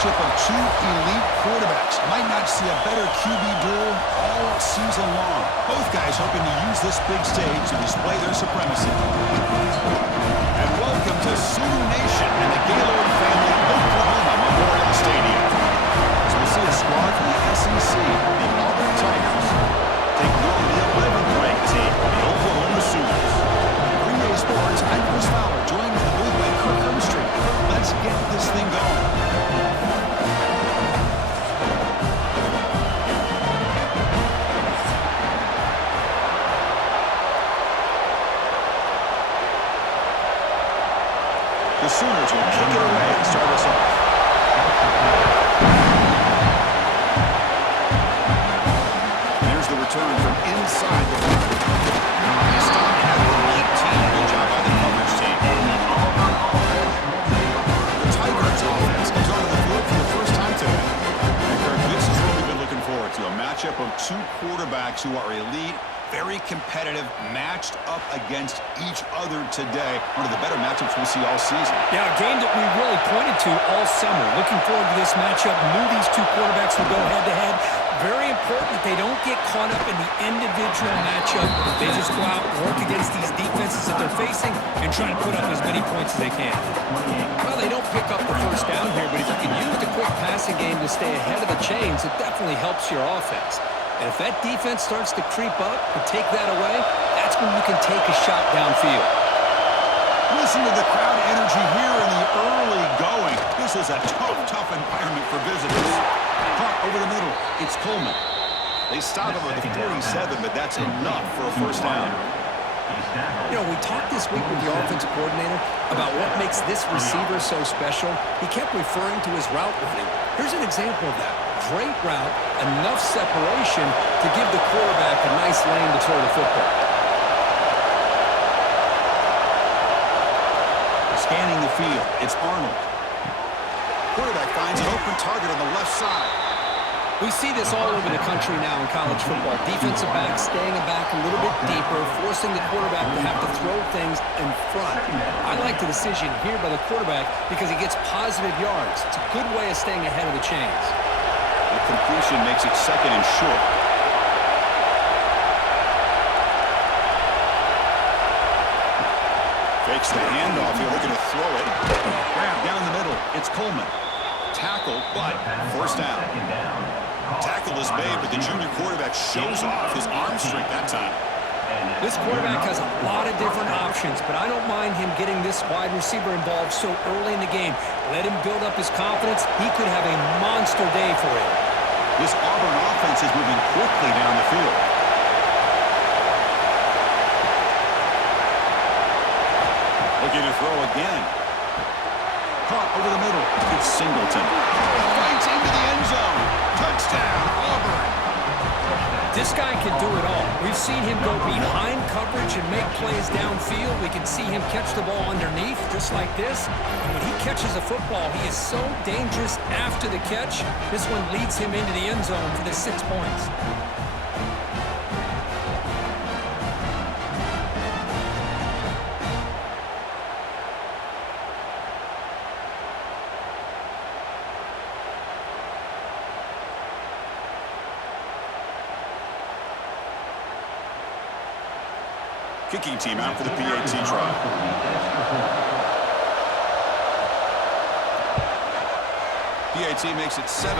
matchup of two elite quarterbacks. Might not see a better QB duel all season long. Both guys hoping to use this big stage to display their supremacy. And welcome to Sooner Nation and the Gaylord family of Oklahoma Memorial Stadium. So we'll see a squad from the SEC, the Auburn Tigers, taking on the 11th ranked team, the Oklahoma Sooners. Green Bay Sports, I'm Chris Fowler, joined in the booth by Kirk Hermstreet. Let's get this thing going. The Sooners will kick it away and start us off. There's the return from inside the 5. They stop at the 19. Good job by the coverage team. The Tigers offense comes onto the field for the first time today. And Kirk, this is what we've been looking forward to, a matchup of two quarterbacks who are elite, very competitive, matched up against each other today. One of the better matchups we'll see all season. Yeah, a game that we really pointed to all summer. Looking forward to this matchup. Knew these two quarterbacks would go head-to-head. Very important that they don't get caught up in the individual matchup. They just go out and work against these defenses that they're facing and try to put up as many points as they can. Well, they don't pick up the first down here, but if you can use the quick passing game to stay ahead of the chains, it definitely helps your offense. And if that defense starts to creep up and take that away, that's when you can take a shot downfield. Listen to the crowd energy here in the early going. This is a tough environment for visitors. Caught over the middle. It's Coleman. They stop him at the 47, but that's enough for a first down. You know, we talked this week with the offensive coordinator about what makes this receiver so special. He kept referring to his route running. Here's an example of that. Great route, enough separation to give the quarterback a nice lane to throw the football. Scanning the field, it's Arnold. Quarterback finds an open target on the left side. We see this all over the country now in college football. Defensive backs staying back a little bit deeper, forcing the quarterback to have to throw things in front. I like the decision here by the quarterback because he gets positive yards. It's a good way of staying ahead of the chains. The completion makes it second and short. Fakes the handoff here, looking to throw it. Grab down the middle. It's Coleman. Tackle, but first down. Tackle is made, but the junior quarterback shows off his arm strength that time. This quarterback has a lot of different options, but I don't mind him getting this wide receiver involved so early in the game. Let him build up his confidence. He could have a monster day for him. This Auburn offense is moving quickly down the field. Looking to throw again. Caught over the middle. It's Singleton. Fights into the end zone. Touchdown, Auburn. This guy can do it all. We've seen him go behind coverage and make plays downfield. We can see him catch the ball underneath, just like this. And when he catches a football, he is so dangerous after the catch. This one leads him into the end zone for the 6 points. Kicking team out for the PAT try. PAT makes it 7-0.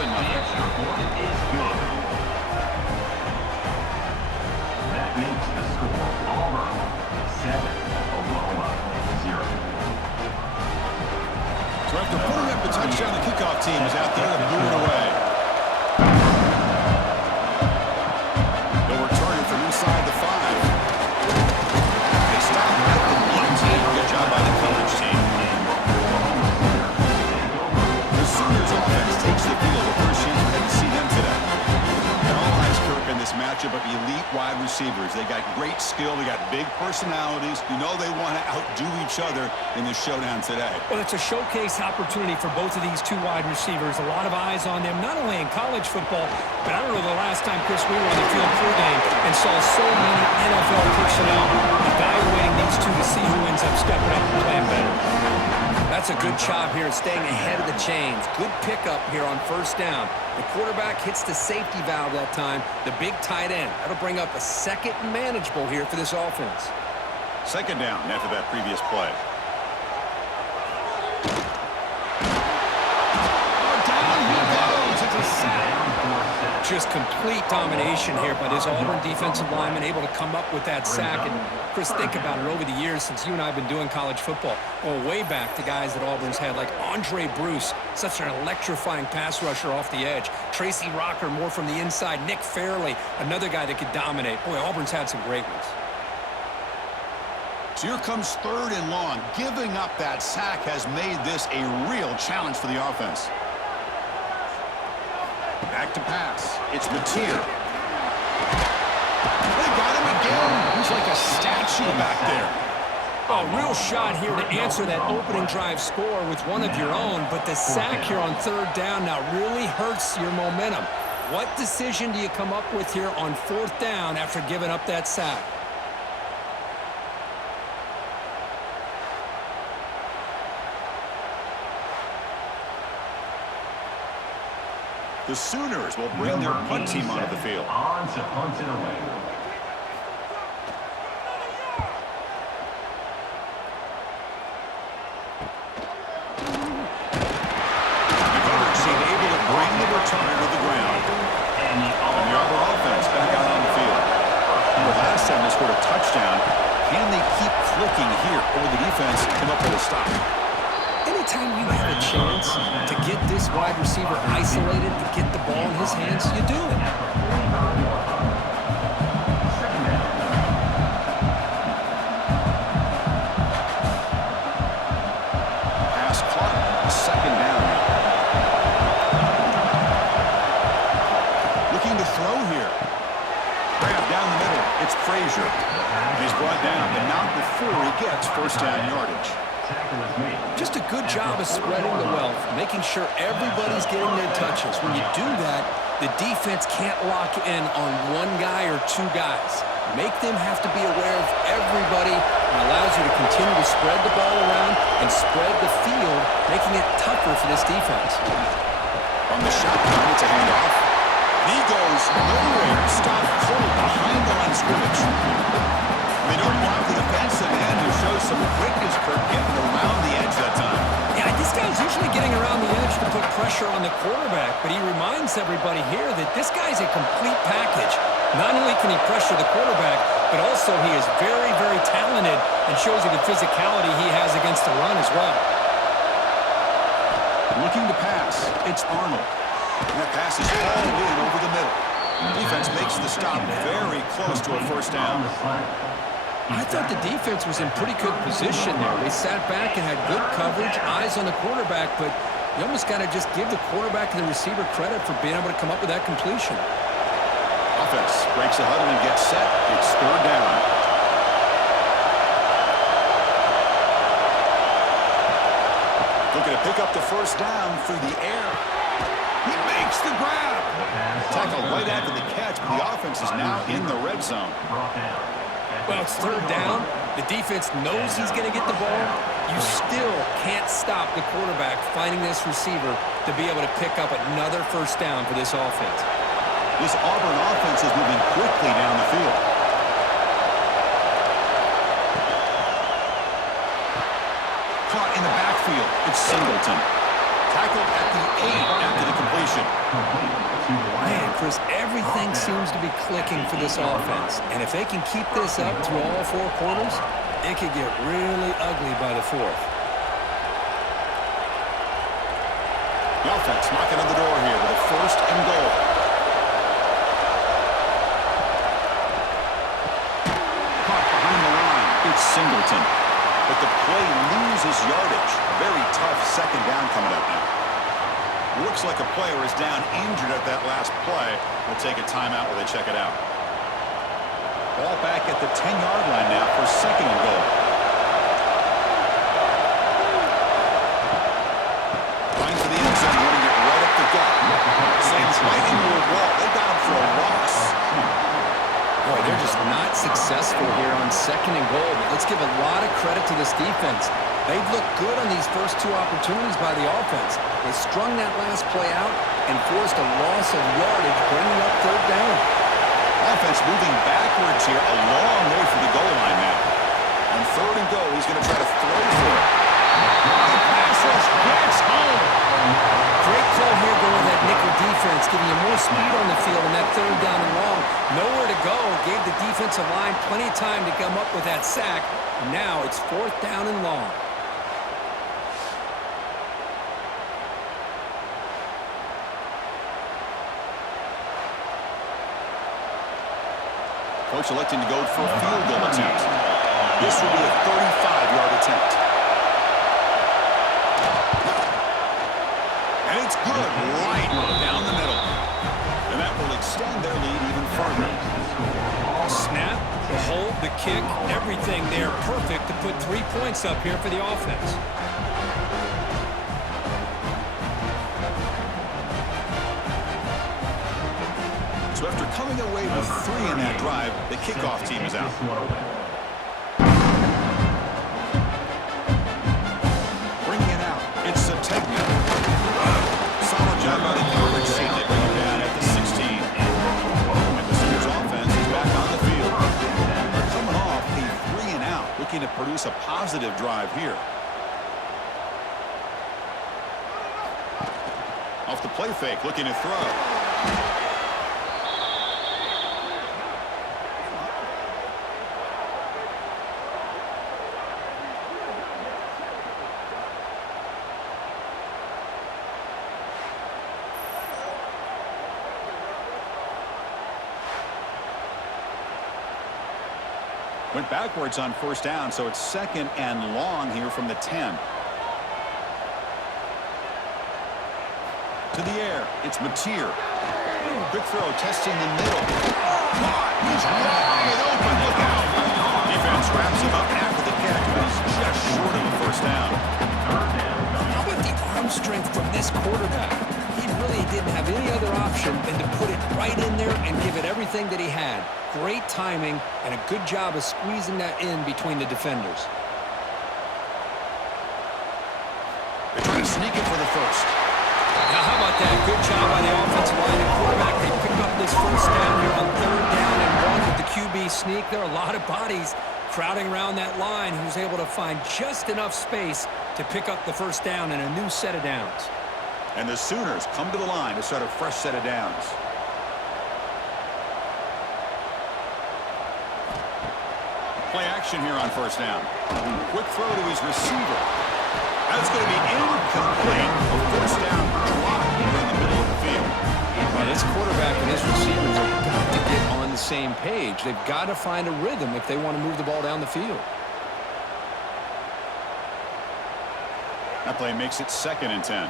That makes the score Auburn 7, Oklahoma 0. So after putting up the touchdown, the kickoff team is out there to blew it away. They'll return it from inside the 5. Good job by the coverage team. The Sooners offense takes the field. The first chance we had to see them today. And all eyes, Kirk, in this matchup of elite wide receivers. They got great skill. They got big personalities. You know they want to outdo each other in this showdown today. Well, it's a showcase opportunity for both of these two wide receivers. A lot of eyes on them, not only in college football, but I don't know the last time, Chris, we were on the field pregame and saw so many NFL personnel evaluating these two to see who ends up stepping up and playing better. That's a good job here staying ahead of the chains. Good pickup here on first down. The quarterback hits the safety valve that time, the big tight end. That'll bring up a second and manageable here for this offense. Second down after that previous play. Down he goes. It's a sack. Just complete domination here by this Auburn defensive lineman, able to come up with that sack. And Chris, think about it, over the years since you and I have been doing college football, going way back to guys that Auburn's had, like Andre Bruce, such an electrifying pass rusher off the edge. Tracy Rocker, more from the inside. Nick Fairley, another guy that could dominate. Boy, Auburn's had some great ones. So here comes third and long. Giving up that sack has made this a real challenge for the offense. Back to pass. It's Mateer. They got him again. He's like a statue back there. A real shot here to answer that opening drive score with one of your own, but the sack here on third down now really hurts your momentum. What decision do you come up with here on fourth down after giving up that sack? The Sooners will bring their punt team onto the field. On to punt it away. McCullers seem able to bring the returner to the ground. And the Auburn offense back out on the field. The last time they scored a touchdown. Can they keep clicking here, or the defense come up with a stop? Anytime you have a chance to get this wide receiver isolated and get the ball in his hands, you do it. Pass clock, second down. Looking to throw here. Grab down the middle. It's Frazier. He's brought down, but not before he gets first down yardage. Just a good job of spreading the wealth, making sure everybody's getting their touches. When you do that, the defense can't lock in on one guy or two guys. Make them have to be aware of everybody, and allows you to continue to spread the ball around and spread the field, making it tougher for this defense. On the shotgun, it's a handoff. He goes nowhere. Stop cold behind the line of scrimmage. They don't block the defensive end, who shows some quickness for getting around the edge that time. Yeah, this guy's usually getting around the edge to put pressure on the quarterback, but he reminds everybody here that this guy's a complete package. Not only can he pressure the quarterback, but also he is very, very talented and shows you the physicality he has against the run as well. Looking to pass, it's Arnold. And that pass is hauled in over the middle. Defense makes the stop very close to a first down. I thought the defense was in pretty good position there. They sat back and had good coverage, eyes on the quarterback, but you almost got to just give the quarterback and the receiver credit for being able to come up with that completion. Offense breaks the huddle and gets set. It's third down. Looking to pick up the first down through the air. He makes the grab. Tackle right after the catch, but the offense is now in the red zone. Well, it's third down. The defense knows he's going to get the ball. You still can't stop the quarterback finding this receiver to be able to pick up another first down for this offense. This Auburn offense is moving quickly down the field. Caught in the backfield. It's Singleton. Tackled at the 8 after the completion. Man, Chris, everything seems to be clicking for this offense. And if they can keep this up through all four quarters, it could get really ugly by the fourth. The offense knocking on the door here with a first and goal. Caught behind the line. It's Singleton. But the play loses yardage. Very tough second down coming up now. Looks like a player is down injured at that last play. We'll take a timeout while they check it out. Ball back at the 10-yard line now for second and goal. Line for the end zone, running it right up the gut. Saints right into a wall. They got him for a loss. Boy, they're just not successful here on second and goal. But let's give a lot of credit to this defense. They've looked good on these first two opportunities by the offense. They strung that last play out and forced a loss of yardage, bringing up third down. Offense moving backwards here, a long way from the goal line now. On third and goal, he's going to try to throw for it. The pass rush gets home. Great call here going with that nickel defense, giving you more speed on the field on that third down and long. Nowhere to go. Gave the defensive line plenty of time to come up with that sack. And now it's fourth down and long. Coach electing to go for a field goal attempt. This will be a 35-yard attempt. And it's good, right down the middle. And that will extend their lead even further. Snap, the hold, the kick, everything there perfect to put 3 points up here for the offense. So after coming away with 3 in that drive, the kickoff team is out. Bringing it out, it's Sategna. Solid job by the coverage team. They bring him down at the 16. And the Sooners offense is back on the field. They're coming off a 3 and out, looking to produce a positive drive here. Off the play fake, looking to throw. Went backwards on first down, so it's second and long here from the 10. To the air, it's Mateer. Quick throw, testing the middle. Caught! He's wide open, look out! Defense wraps him up after the catch, but he's just short of a first down. How about the arm strength from this quarterback? He really didn't have any other option than to put it right in there and give it everything that he had. Great timing and a good job of squeezing that in between the defenders. They're trying to sneak it for the first. Now, how about that? Good job by the offensive line and quarterback. They pick up this first down here on third down and 1 with the QB sneak. There are a lot of bodies crowding around that line. He was able to find just enough space to pick up the first down and a new set of downs. And the Sooners come to the line to start a fresh set of downs. Play action here on first down. Quick throw to his receiver. That's going to be incomplete. A first down drop here in the middle of the field. Well, this quarterback and his receivers have got to get on the same page. They've got to find a rhythm if they want to move the ball down the field. That play makes it second and 10.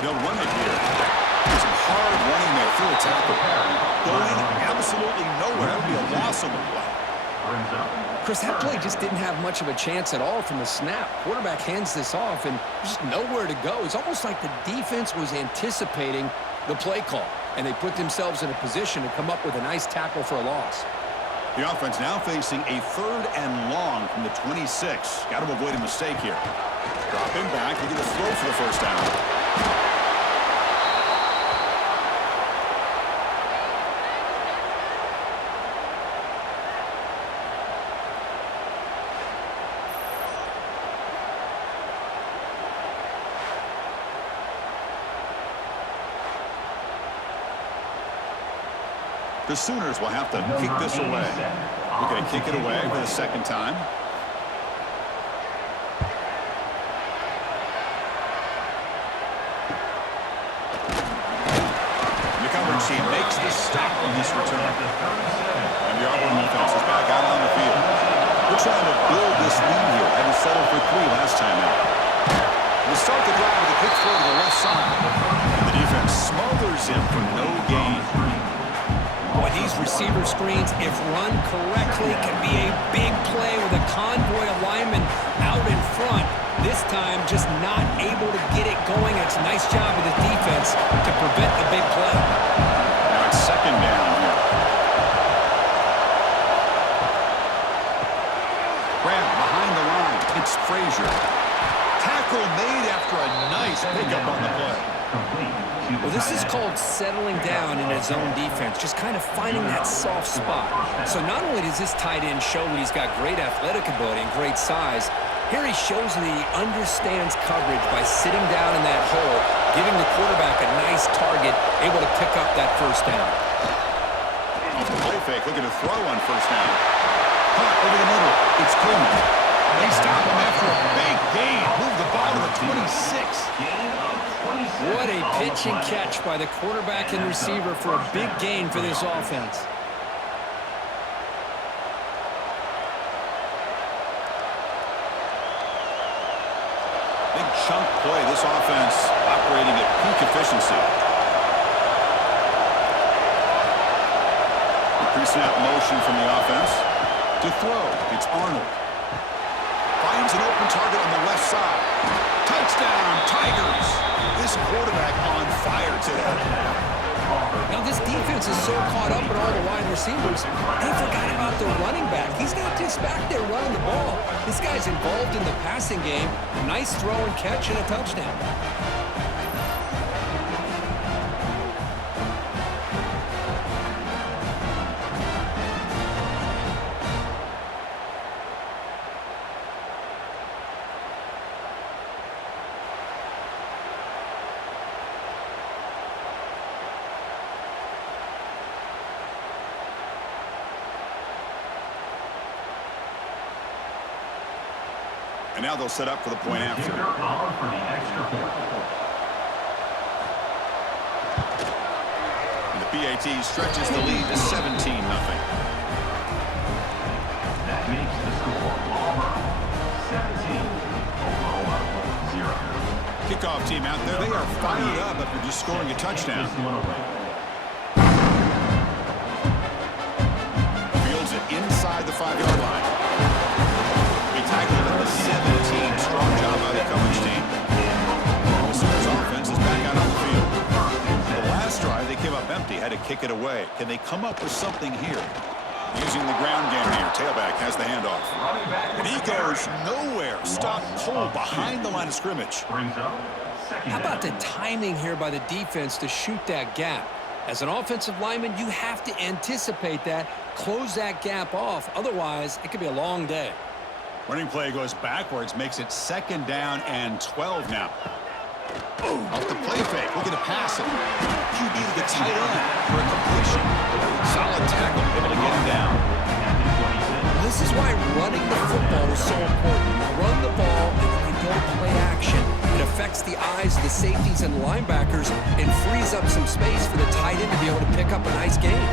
They'll run it here. Some hard running there through a tackle. Going absolutely nowhere. That would be a loss on the play. Chris, that play just didn't have much of a chance at all from the snap. Quarterback hands this off, and there's just nowhere to go. It's almost like the defense was anticipating the play call, and they put themselves in a position to come up with a nice tackle for a loss. The offense now facing a third and long from the 26. Got to avoid a mistake here. Drop him back. He get a throw for the first down. The Sooners will have to kick this away. They're going to kick it away for the second time. The coverage team makes the stop on this return. And the Auburn offense is back out on the field. We're trying to build this lead here. Had to settle for 3 last time out. We'll start the drive with a quick throw to the left side. And the defense smothers him for no gain. Boy, these receiver screens, if run correctly, can be a big play with a convoy of linemen out in front. This time, just not able to get it going. It's a nice job of the defense to prevent the big play. Now it's second down here. Frazier. Tackle made after a nice pickup on the play. Well, this is called settling down in his own defense, just kind of finding that soft spot. So not only does this tight end show that he's got great athletic ability and great size, here he shows that he understands coverage by sitting down in that hole, giving the quarterback a nice target, able to pick up that first down. Off the play fake, looking to throw on first down. Caught over the middle. It's Coleman. They stop him after a big gain. Move the ball to the 26. What a pitch and catch by the quarterback and receiver for a big gain for this offense. Big chunk play. This offense operating at peak efficiency. The pre-snap motion from the offense. To throw, it's Arnold. Finds an open target on the left side. Touchdown, Tigers! This quarterback on fire today. Now this defense is so caught up in all the wide receivers, they forgot about the running back. He's not just back there running the ball. This guy's involved in the passing game. A nice throw and catch and a touchdown. And now they'll set up for the point after. For the extra point. And the PAT stretches the lead to 17-0. That makes the score Auburn 17, Oklahoma 0. Kickoff team out there, they are fired up after just scoring a touchdown. Fields it inside the 5-yard line. He tackled at the 17. Strong job by the coverage team. The Sooners offense is back out on the field. The last drive, they came up empty, had to kick it away. Can they come up with something here? Using the ground game here. Tailback has the handoff. And he goes nowhere. Stopped cold behind the line of scrimmage. How about the timing here by the defense to shoot that gap? As an offensive lineman, you have to anticipate that, close that gap off. Otherwise, it could be a long day. Running play goes backwards, makes it 2nd down and 12 now. Off the play fake, looking to pass it. QB to the tight end for a completion. Solid tackle, able to get him down. This is why running the football is so important. You run the ball and then you go play action. It affects the eyes of the safeties and linebackers and frees up some space for the tight end to be able to pick up a nice gain.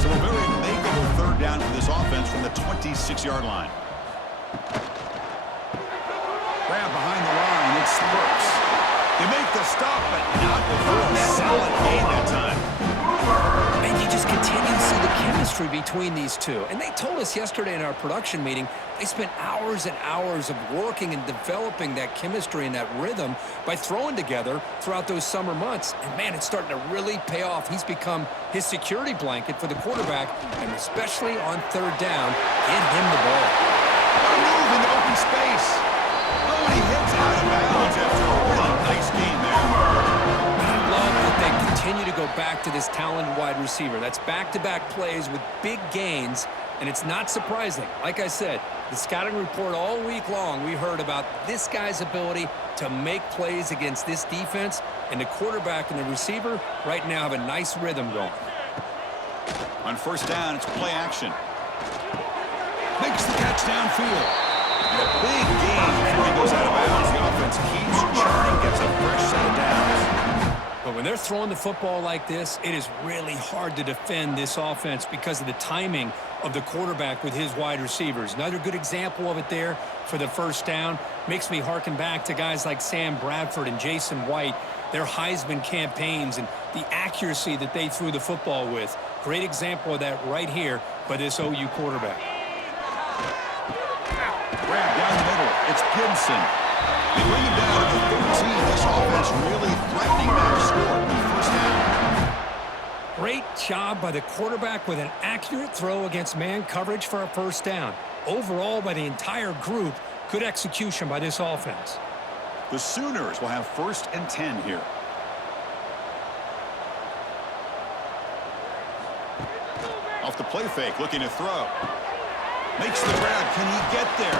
So a very makeable 3rd down for this offense from the 26-yard line. Grab behind the line, it squirts. They make the stop, but not before a solid gain that time. And you just continue to see the chemistry between these two. And they told us yesterday in our production meeting, they spent hours and hours of working and developing that chemistry and that rhythm by throwing together throughout those summer months. And, man, it's starting to really pay off. He's become his security blanket for the quarterback, and especially on 3rd down, get him the ball. What a move in the open space. Oh, and he hits out of bounds after a really nice game there. I love that they continue to go back to this talented wide receiver. That's back-to-back plays with big gains, and it's not surprising. Like I said, the scouting report all week long, we heard about this guy's ability to make plays against this defense, and the quarterback and the receiver right now have a nice rhythm going. On 1st down, it's play action. Makes the catch downfield. And a big gain before he goes out of bounds. The offense keeps churning, gets a fresh set of downs. But when they're throwing the football like this, it is really hard to defend this offense because of the timing of the quarterback with his wide receivers. Another good example of it there for the 1st down. Makes me harken back to guys like Sam Bradford and Jason White, their Heisman campaigns and the accuracy that they threw the football with. Great example of that right here by this OU quarterback. Grab down the middle. It's Gibson. They bring him down to the 13. This offense really threatening that score in the 1st down. Great job by the quarterback with an accurate throw against man coverage for a 1st down. Overall, by the entire group, Good execution by this offense. The Sooners will have 1st and 10 here. Off the play fake, looking to throw. Makes the grab. Can he get there?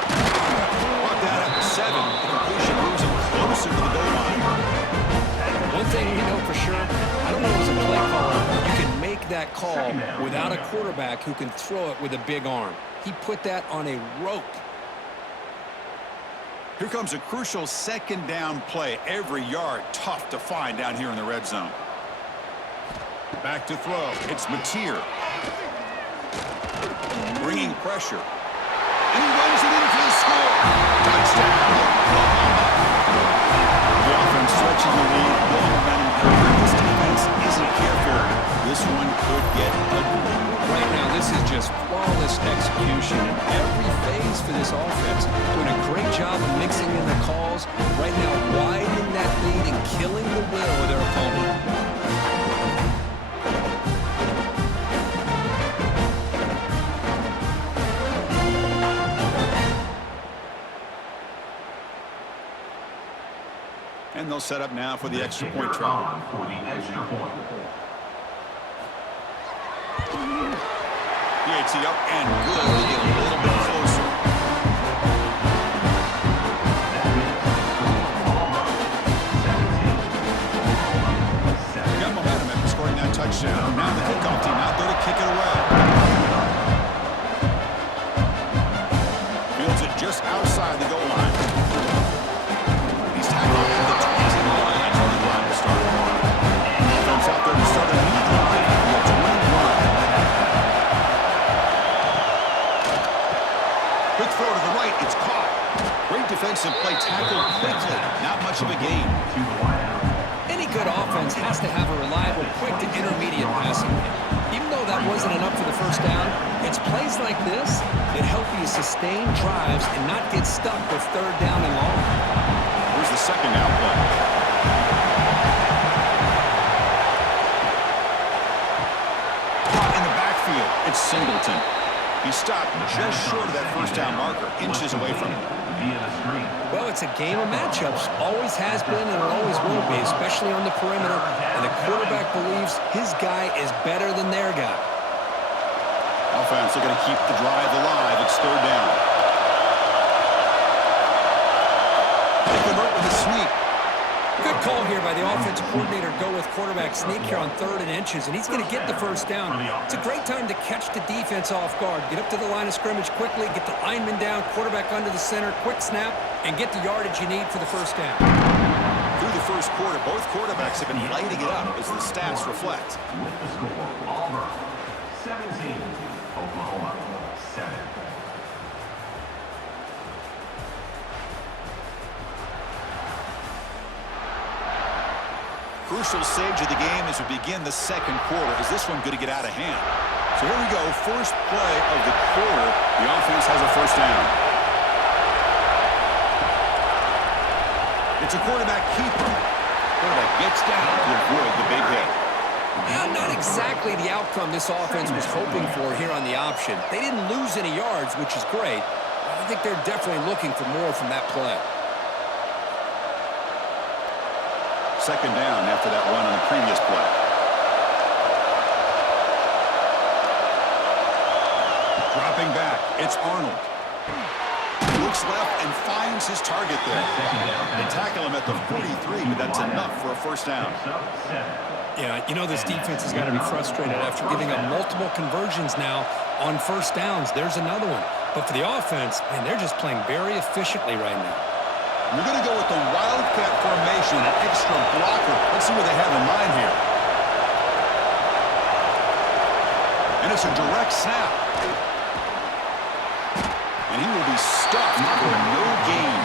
Brought that up to 7. The completion moves him closer to the goal line. One thing we know for sure, I don't know as a play caller, you can make that call without a quarterback who can throw it with a big arm. He put that on a rope. Here comes a crucial 2nd down play. Every yard tough to find down here in the red zone. Back to throw. It's Mateer. Bringing pressure. And he runs it in for the score. Touchdown, Oklahoma. The offense stretching the lead, building momentum. This defense isn't careful. This one could get ugly. Right now, this is just flawless execution in every phase for this offense. Doing a great job of mixing in the calls. Right now, widening that lead and killing the will of their opponent. And they'll set up now for the extra point try. For the extra point. PAT up and good to get a little bit closer. They got momentum after scoring that touchdown. Now the kickoff team out there to kick it away. Fields it just outside the goal line. He's tackled at the 20-line. That's where the drive will start. Offense out there to start a new drive. The 21. Quick throw to the right. It's caught. Great defensive play, tackled quickly. Not much of a gain. Any good offense has to have a reliable, quick to intermediate passing game. Even though that wasn't enough for the first down, it's plays like this that help you sustain drives and not get stuck with 3rd down and long. Here's the 2nd down play. Caught in the backfield. It's Singleton. He stopped just short of that 1st down marker, inches away from it. Via the screen. Well, it's a game of matchups. Always has been and it always will be, especially on the perimeter. And the quarterback believes his guy is better than their guy. Offense looking to keep the drive alive. It's 3rd down. They convert with a sneak. Good call here by the offensive coordinator. Go with quarterback sneak here on 3rd and inches, and he's going to get the 1st down. It's a great time to catch the defense off guard. Get up to the line of scrimmage quickly, get the lineman down, quarterback under the center, quick snap, and get the yardage you need for the 1st down. Through the 1st quarter, both quarterbacks have been lighting it up as the stats reflect. With the score, Auburn 17, Oklahoma 7. Crucial stage of the game as we begin the 2nd quarter. Is this one going to get out of hand? So here we go. First play of the quarter. The offense has a 1st down. It's a quarterback keeper. Quarterback gets down to avoid the big hit. Not exactly the outcome this offense was hoping for here on the option. They didn't lose any yards, which is great. I think they're definitely looking for more from that play. 2nd down after that run on the previous play. Dropping back, it's Arnold. Looks left and finds his target there. They tackle him at the 43, but that's enough for a 1st down. Yeah, you know this defense has got to be frustrated after giving up multiple conversions now on 1st downs. There's another one. But for the offense, man, they're just playing very efficiently right now. We're going to go with the Wildcat formation, an extra blocker. Let's see what they have in mind here. And it's a direct snap. And he will be stuffed for no gain.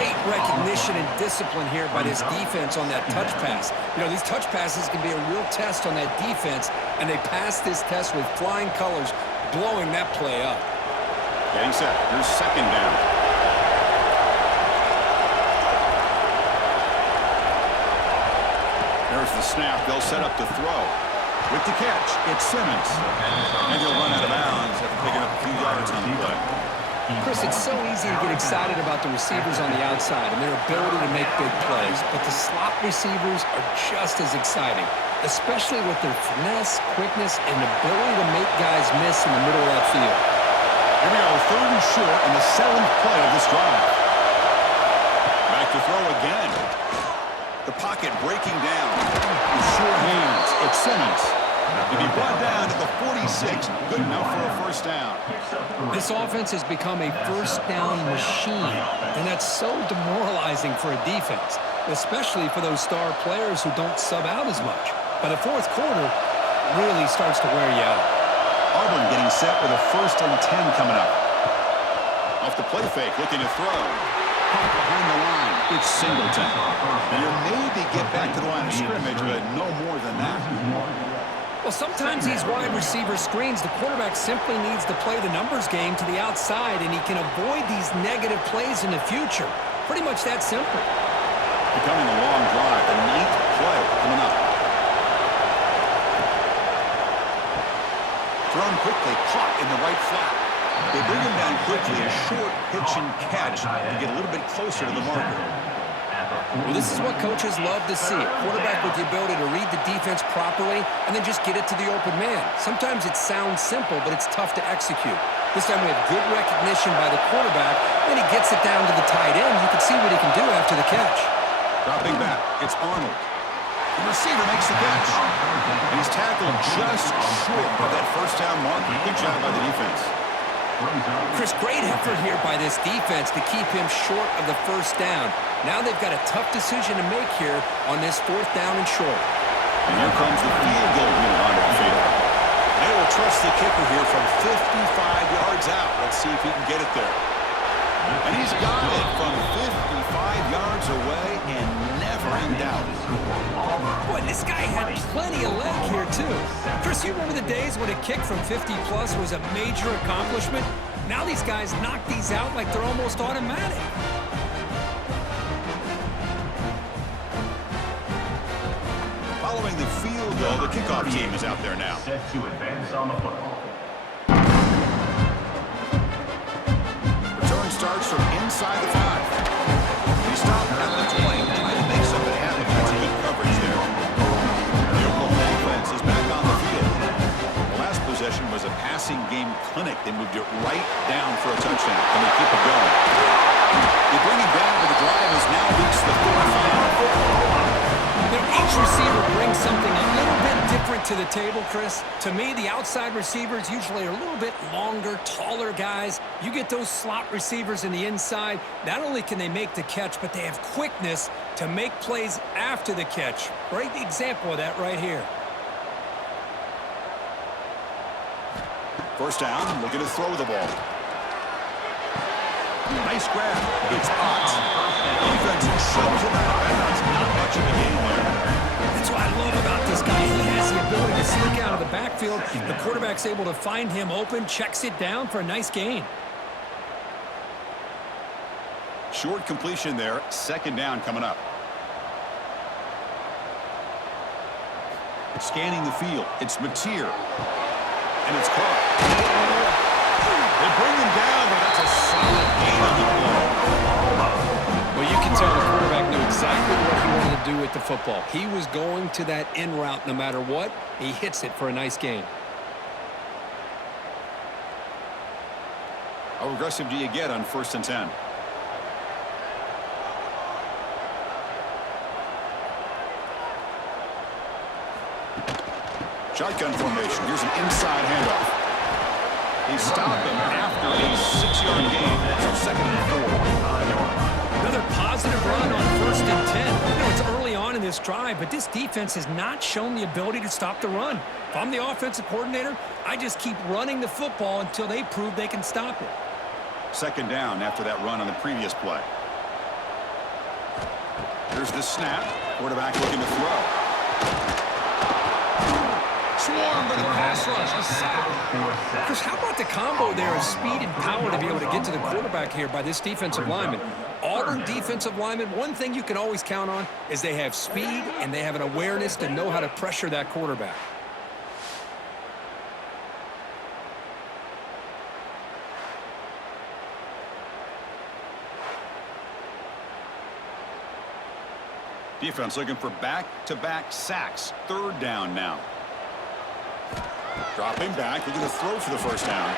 Great recognition and discipline here by this defense on that touch pass. You know, these touch passes can be a real test on that defense, and they passed this test with flying colors, blowing that play up. Getting set. Here's 2nd down. There's the snap. They'll set up the throw. With the catch, it's Simmons. And he'll run out of bounds after picking up a few yards on the play. Chris, it's so easy to get excited about the receivers on the outside and their ability to make big plays, but the slot receivers are just as exciting, especially with their finesse, quickness, and ability to make guys miss in the middle of that field. Here we go, 3rd and short in the 7th play of this drive. Back to throw again. The pocket breaking down. Short hands. It's Simmons. To be brought down to the 46. Good enough for a first down. This offense has become a first down machine, and that's so demoralizing for a defense, especially for those star players who don't sub out as much. By the 4th quarter, really starts to wear you out. Auburn getting set with a 1st and 10 coming up. Off the play fake, looking to throw. Pump behind the line. It's Singleton. You'll maybe get back to the line of scrimmage, but no more than that. Well, sometimes these wide receiver screens, the quarterback simply needs to play the numbers game to the outside, and he can avoid these negative plays in the future. Pretty much that simple. Becoming a long drive, the 9th play coming up. Thrown quickly, caught in the right flat. They bring him down quickly, a short pitch and catch to get a little bit closer to the marker. Well, this is what coaches love to see. A quarterback with the ability to read the defense properly and then just get it to the open man. Sometimes it sounds simple, but it's tough to execute. This time we have good recognition by the quarterback. Then he gets it down to the tight end. You can see what he can do after the catch. Dropping back, it's Arnold. The receiver makes the catch. And he's tackled just short of that first down marker. Good job by the defense. Chris, great effort here by this defense to keep him short of the first down. Now they've got a tough decision to make here on this 4th down and short. And here comes the field goal unit onto the field. They will trust the kicker here from 55 yards out. Let's see if he can get it there. And he's got it from 55 yards away and never in doubt. Boy, this guy had plenty of leg here, too. Chris, you remember the days when a kick from 50-plus was a major accomplishment? Now these guys knock these out like they're almost automatic. Following the field goal, the kickoff team is out there now. Set to advance on the football. Return starts from inside the 5. He stopped at the 20, trying to make something happen. That's good coverage there. The Oklahoma offense is back on the field. The last possession was a passing game clinic. They moved it right down for a touchdown. Can they keep it going? They bring it down, but the drive has now reached the 45. Each receiver brings something a little bit different to the table, Chris. To me, the outside receivers usually are a little bit longer, taller guys. You get those slot receivers in the inside, not only can they make the catch, but they have quickness to make plays after the catch. Great example of that right here. First down, looking to throw the ball. Nice grab. It's Ott. Defense shoves him out of bounds. Not much of a game there. That's what I love about this guy. He has the ability to sneak out of the backfield. The quarterback's able to find him open, checks it down for a nice gain. Short completion there. 2nd down coming up. Scanning the field. It's Mateer. And it's caught. They bring him down, but that's a solid gain on the play. Well, you can tell the quarterback knew exactly what he wanted to do with the football. He was going to that in route no matter what. He hits it for a nice gain. How aggressive do you get on 1st and 10? Shotgun formation. Here's an inside handoff. He stopped him after a 6-yard gain. So 2nd and 4. Another positive run on 1st and 10. You know, it's early on in this drive, but this defense has not shown the ability to stop the run. If I'm the offensive coordinator, I just keep running the football until they prove they can stop it. 2nd down after that run on the previous play. Here's the snap. Quarterback looking to throw. Swarm to the pass rush. Chris, how about the combo there of speed and power to be able to get to the quarterback here by this defensive lineman? Auburn defensive lineman, one thing you can always count on is they have speed and they have an awareness to know how to pressure that quarterback. Defense looking for back-to-back sacks. Third down now. Dropping back, looking to throw for the first down.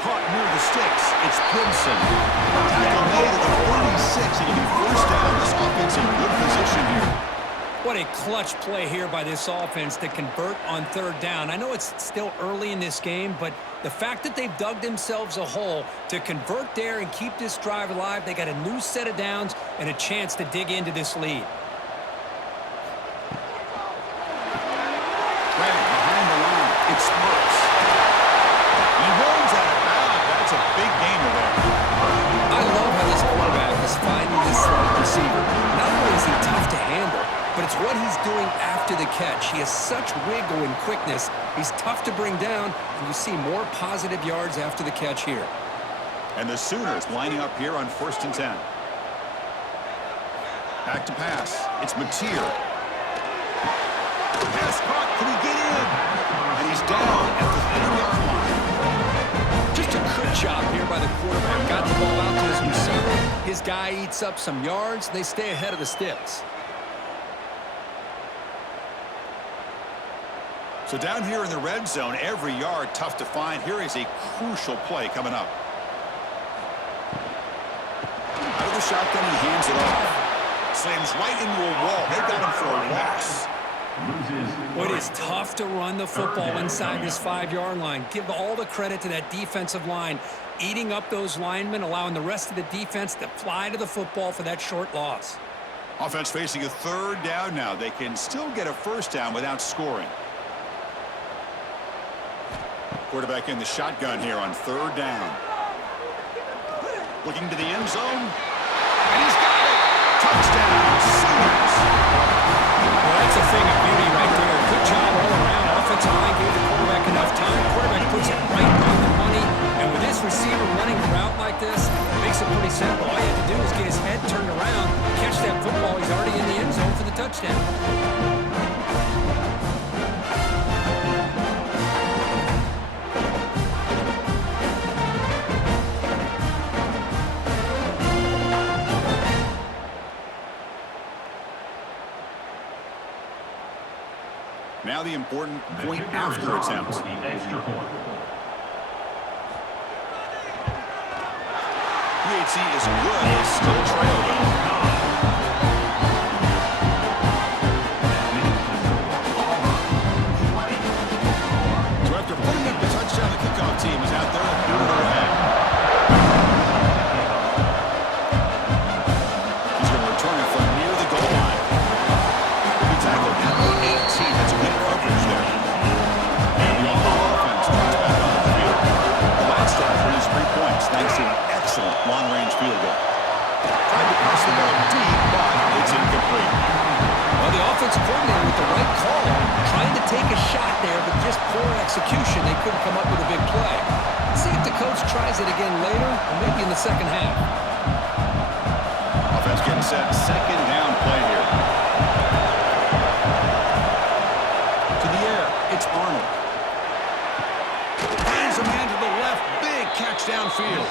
Caught near the sticks. It's Gibson. Tackle made at the 36, and it'll be first down. This offense in good position here. What a clutch play here by this offense to convert on third down. I know it's still early in this game, but the fact that they've dug themselves a hole to convert there and keep this drive alive, they got a new set of downs and a chance to dig into this lead. Behind the line, it's Smurfs. He runs out of bounds. That's a big gainer there. I love how this quarterback is finding this slot receiver. Not only is he tough to handle, but it's what he's doing after the catch. He has such wiggle and quickness. He's tough to bring down, and you see more positive yards after the catch here. And the Sooners lining up here on 1st and 10. Back to pass. It's Mateer. Pass caught. Can he get in? And he's down at the 3-yard line. Just a good job here by the quarterback. Got the ball out to his receiver. His guy eats up some yards. They stay ahead of the sticks. So down here in the red zone, every yard tough to find. Here is a crucial play coming up. Out of the shotgun, he hands it off. Slams right into a wall. They got him for a loss. Boy, it is tough to run the football inside this 5-yard line. Give all the credit to that defensive line, eating up those linemen, allowing the rest of the defense to fly to the football for that short loss. Offense facing a third down now. They can still get a first down without scoring. Quarterback in the shotgun here on third down. Looking to the end zone. And he's got it. Touchdown, Sooners. Well, that's a thing of beauty right there. Good job all around. Offensive line gave the quarterback enough time. Quarterback puts it right on the money. And with this receiver running a route like this, it makes it pretty simple. All you have to do is get his head turned around, catch that football. He's already in the end zone for the touchdown. Now the important point after attempt. PHC is good. They still trail though. So after putting up the touchdown, the kickoff team is out there at number ahead. He's going to return it from near the goal line. He tackled at the 18. That's good coverage there. And the offense comes back on the field. The last half produced 3 points thanks to an excellent long-range field goal. Tried to pass the ball deep, but it's incomplete. Well, the offensive coordinator with the right call, trying to take a shot there, but just poor execution. They couldn't come up with a big play. Let's see if the coach tries it again later, or maybe in the second half. Offense getting set. Second down play here. To the air. It's Arnold. Hands a man to the left. Big catch downfield.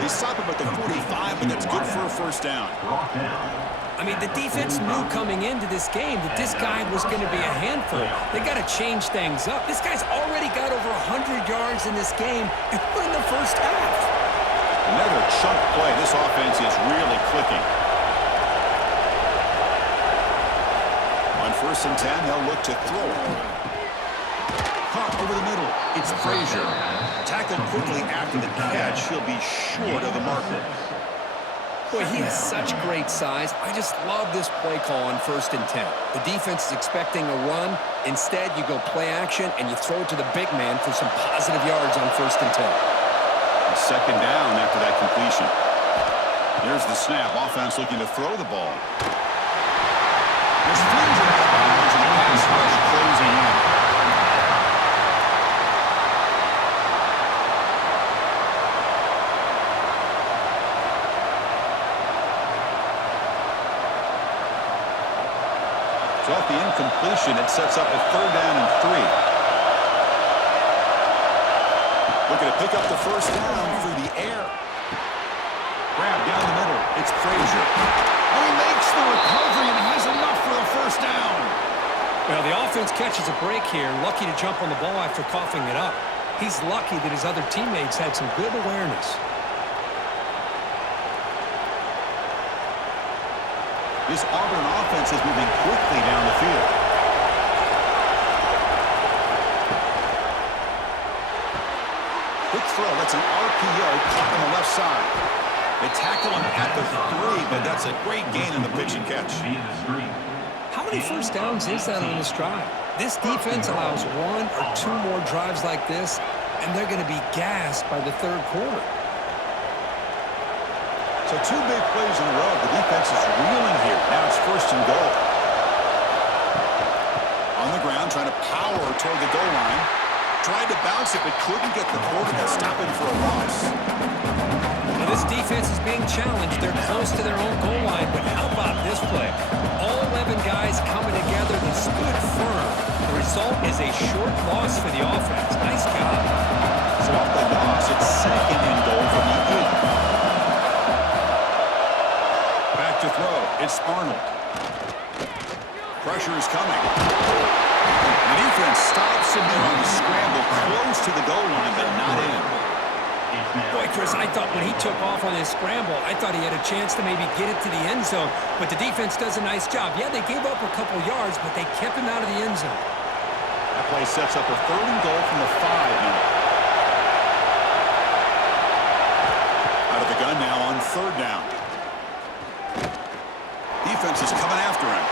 They stop him at the 45, but that's good for a first down. I mean, the defense knew coming into this game that this guy was going to be a handful. They got to change things up. This guy's already got over 100 yards in this game, and we're in the first half. Another chunk play. This offense is really clicking. On 1st and 10, they'll look to throw it. Caught over the middle. It's Frazier. Tackled quickly after the catch. He'll be short of the marker. Boy, he has such great size. I just love this play call on 1st and 10. The defense is expecting a run. Instead, you go play action, and you throw it to the big man for some positive yards on 1st and 10. A second down after that completion. There's the snap. Offense looking to throw the ball. There's Frazier out of bounds, and the pass rush closing in. So off the incompletion, it sets up a 3rd down and 3. Looking to pick up the first down through the air. Grab down the middle. It's Frazier. Oh, he makes the recovery and has Well, the offense catches a break here, lucky to jump on the ball after coughing it up. He's lucky that his other teammates had some good awareness. This Auburn offense is moving quickly down the field. Quick throw. That's an RPO caught on the left side. They tackle him at the 3, but that's a great gain in the pitch and catch. How many first downs is that on this drive? This defense allows 1 or 2 more drives like this, and they're going to be gassed by the third quarter. So 2 big plays in a row. The defense is reeling here. Now it's first and goal. On the ground, trying to power toward the goal line. Tried to bounce it, but couldn't get the quarterback stopping for a loss. Now this defense is being challenged. They're close to their own goal line, but how about this play? All 11 guys coming together. They stood firm. The result is a short loss for the offense. Nice job. So off the loss, it's second and goal from the 8. Back to throw. It's Arnold. Pressure is coming. The defense stops him there on the scramble, close to the goal line, but not in. Boy, Chris, I thought when he took off on his scramble, I thought he had a chance to maybe get it to the end zone, but the defense does a nice job. Yeah, they gave up a couple yards, but they kept him out of the end zone. That play sets up a third and goal from the 5 now. Out of the gun now on third down. Defense is coming after him.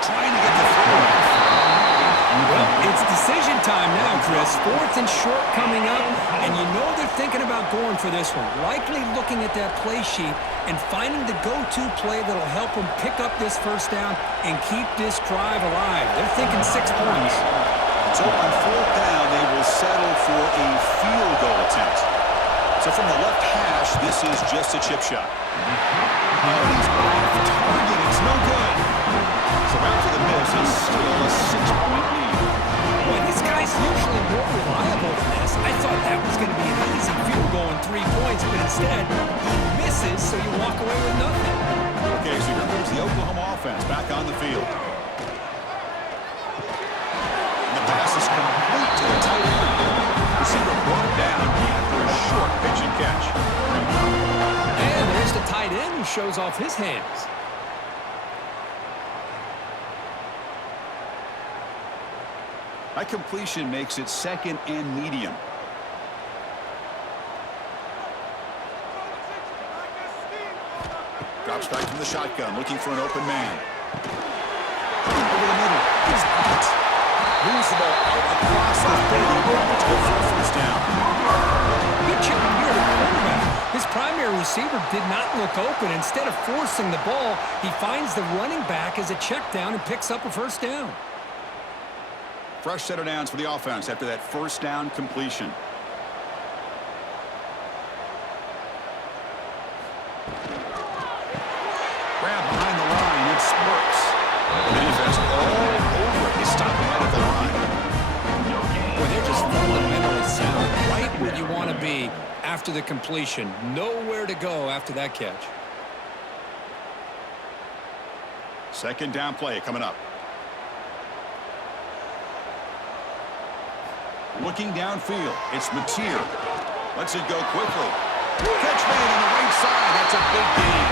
Trying to get the throw. Well, it's decision time now, Chris. 4th and short coming up, and you know they're thinking about going for this one. Likely looking at that play sheet and finding the go-to play that'll help them pick up this first down and keep this drive alive. They're thinking 6 points. So on fourth down, they will settle for a field goal attempt. So from the left hash, this is just a chip shot. Oh, he's off target. It's no good. So after the miss, it's still a 6-point lead. Boy, this guy's usually more reliable than this. I thought that was going to be an easy field goal and 3 points, but instead, he misses, so you walk away with nothing. Okay, so here comes the Oklahoma offense back on the field. And the pass is complete to the tight end. Receiver brought down after a short pitch and catch. And there's the tight end who shows off his hands. That completion makes it second and medium. Drops back from the shotgun, looking for an open man. Over the middle, it's out. Moves the ball out across the 30 to go for a first down. Good job here, the quarterback. His primary receiver did not look open. Instead of forcing the ball, he finds the running back as a check down and picks up a first down. Fresh set of downs for the offense after that first down completion. Grab behind the line, it sparks. The defense all over it. They stop him right at the line. Boy, they're just fundamentally sound. Right where you want to be after the completion. Nowhere to go after that catch. Second down play coming up. Looking downfield, it's Mateer. Lets it go quickly. Catch made on the right side. That's a big gain.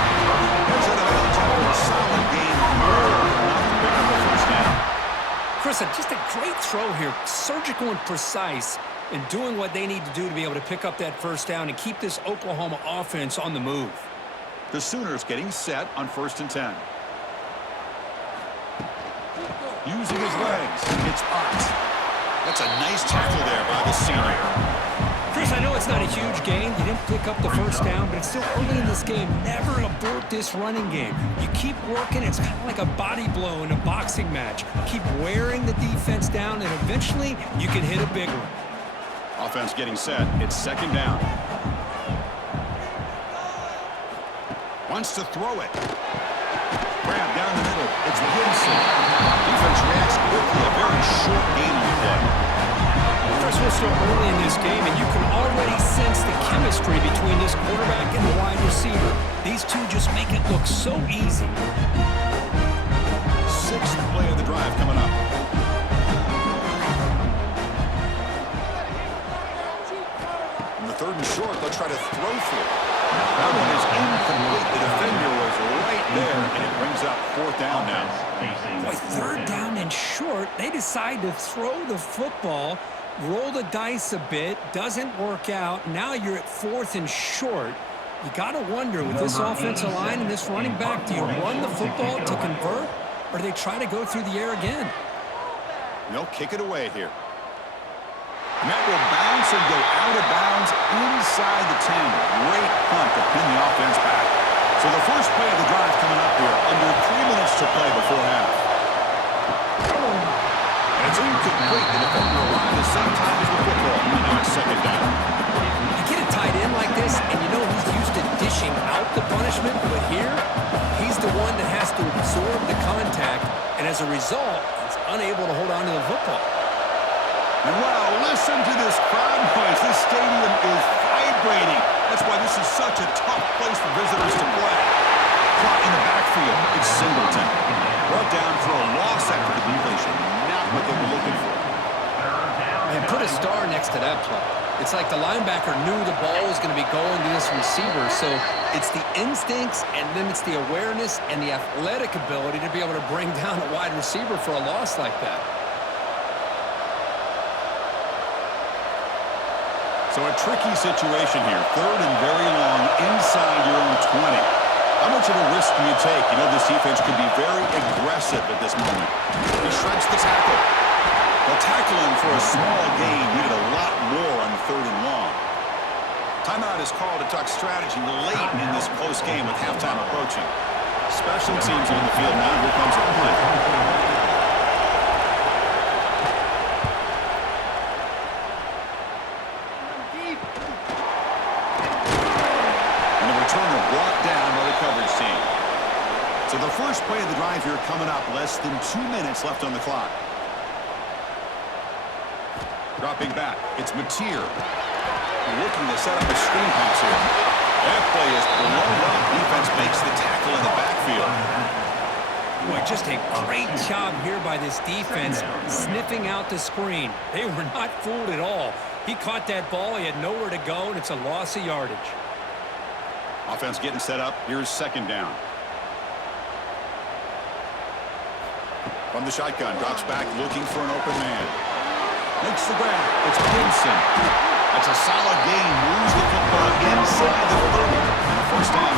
There's an a solid gain. More than enough to pick up the first down. Chris, just a great throw here. Surgical and precise in doing what they need to do to be able to pick up that first down and keep this Oklahoma offense on the move. The Sooners getting set on 1st and 10. Using his legs, it's Ott. That's a nice tackle there by the senior. Chris, I know it's not a huge gain. You didn't pick up the first down, but it's still early in this game. Never abort this running game. You keep working. It's kind of like a body blow in a boxing match. Keep wearing the defense down, and eventually you can hit a big one. Offense getting set. It's second down. Wants to throw it. Grab down the middle. It's Gibson. Defense reacts quickly. A very short game on the play. First, we're still early in this game, and you can already sense the chemistry between this quarterback and the wide receiver. These two just make it look so easy. sixth play of the drive coming up. On the third and short, they'll try to throw for it. That one is incomplete. The defender was right there, and it brings up fourth down now. Boy, third down and short. They decide to throw the football, roll the dice a bit, doesn't work out. Now you're at fourth and short. You got to wonder, with this offensive line and this running back, do you run the football to convert, or do they try to go through the air again? They'll kick it away here. And that will bounce and go out of bounds inside the 10. Great punt to pin the offense back. So the first play of the drive coming up here, under 3 minutes to play before half. And it's incomplete. The defender arrived at the same time as the football. And now it's second down. You get a tight end like this, and you know he's used to dishing out the punishment, but here, he's the one that has to absorb the contact, and as a result, he's unable to hold on to the football. And wow, listen to this crowd noise. This stadium is vibrating. That's why this is such a tough place for visitors to play. Caught in the backfield, it's Singleton. Brought down for a loss after the completion. Not what they were looking for. And put a star next to that play. It's like the linebacker knew the ball was going to be going to this receiver, so it's the instincts, and then it's the awareness and the athletic ability to be able to bring down a wide receiver for a loss like that. So a tricky situation here. Third and very long inside your own 20. How much of a risk do you take? You know this defense can be very aggressive at this moment. He shreds the tackle. They'll tackle him for a small gain. Needed a lot more on the third and long. Timeout is called to talk strategy late in this close game with halftime approaching. Special teams on the field now. Here comes a punt. Brought down by the coverage team. So the first play of the drive here coming up. Less than 2 minutes left on the clock. Dropping back. It's Mateer. Looking to set up a screen pass here. That play is blown up. Defense makes the tackle in the backfield. Boy, just a great job here by this defense, sniffing out the screen. They were not fooled at all. He caught that ball. He had nowhere to go, and it's a loss of yardage. Offense getting set up. Here's second down. From the shotgun, drops back, looking for an open man. Makes the grab. It's Pinson. That's a solid gain. Moves the football inside the 30. And a first down.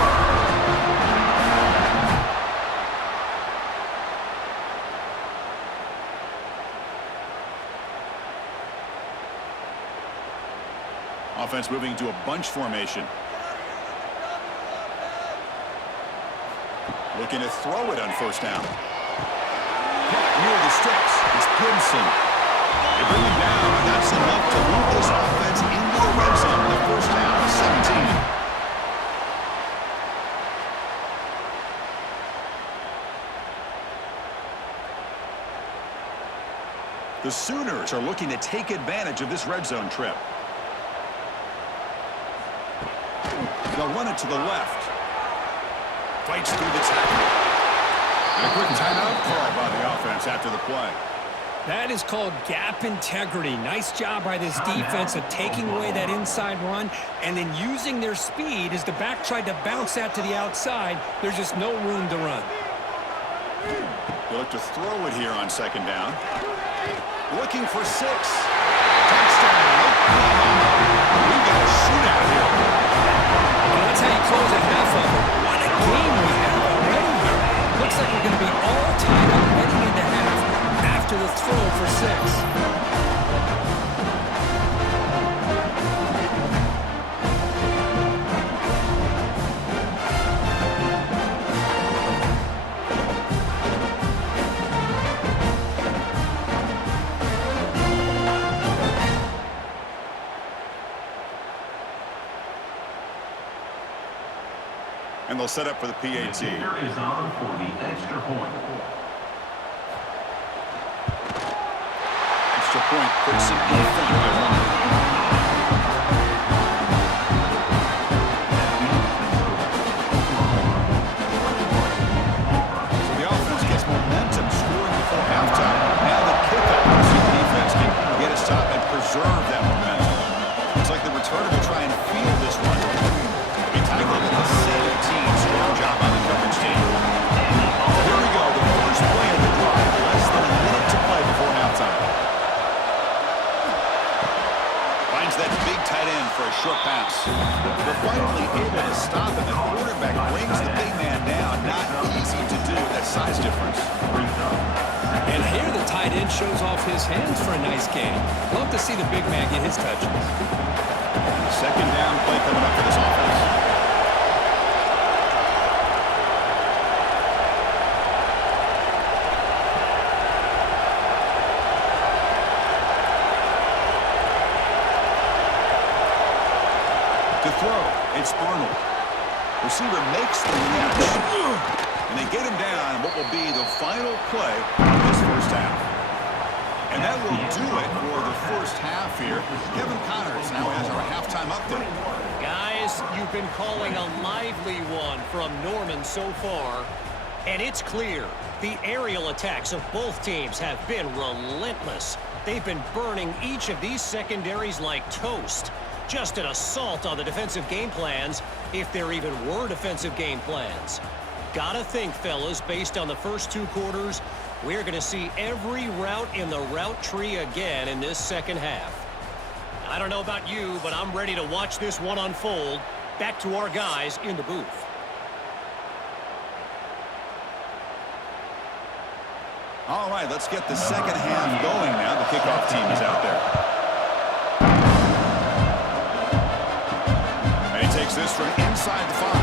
Offense moving to a bunch formation. Looking to throw it on first down. Caught near the sticks. It's Pinson. They bring him down, and that's enough to move this offense into the red zone. The first down, 17. The Sooners are looking to take advantage of this red zone trip. They'll run it to the left. Fights through the tackle. And a quick timeout called by the offense after the play. That is called gap integrity. Nice job by this defense of taking away that inside run and then using their speed as the back tried to bounce that to the outside. There's just no room to run. They look to throw it here on second down. Looking for 6. Touchdown. We got a shootout here. Well, that's how you close a half of it. What a game we have already here. Looks like we're going to be all tied up heading into half after the throw for 6. And they'll set up for the PAT. Here is on for the extra point. Extra point puts them in front by 1. So the offense gets momentum. shows off his hands for a nice game. Love to see the big man get his touches. Second down play coming up for this offense. To throw, it's Arnold. Receiver makes the catch. And they get him down what will be the final play of this first half. And that will do it for the first half here. Kevin Connors now has our halftime update. Guys, you've been calling a lively one from Norman so far. And it's clear, the aerial attacks of both teams have been relentless. They've been burning each of these secondaries like toast. Just an assault on the defensive game plans, if there even were defensive game plans. Gotta think, fellas, based on the first two quarters, we're going to see every route in the route tree again in this second half. I don't know about you, but I'm ready to watch this one unfold. Back to our guys in the booth. All right, let's get the second half going now. The kickoff team is out there. And he takes this from inside the 5.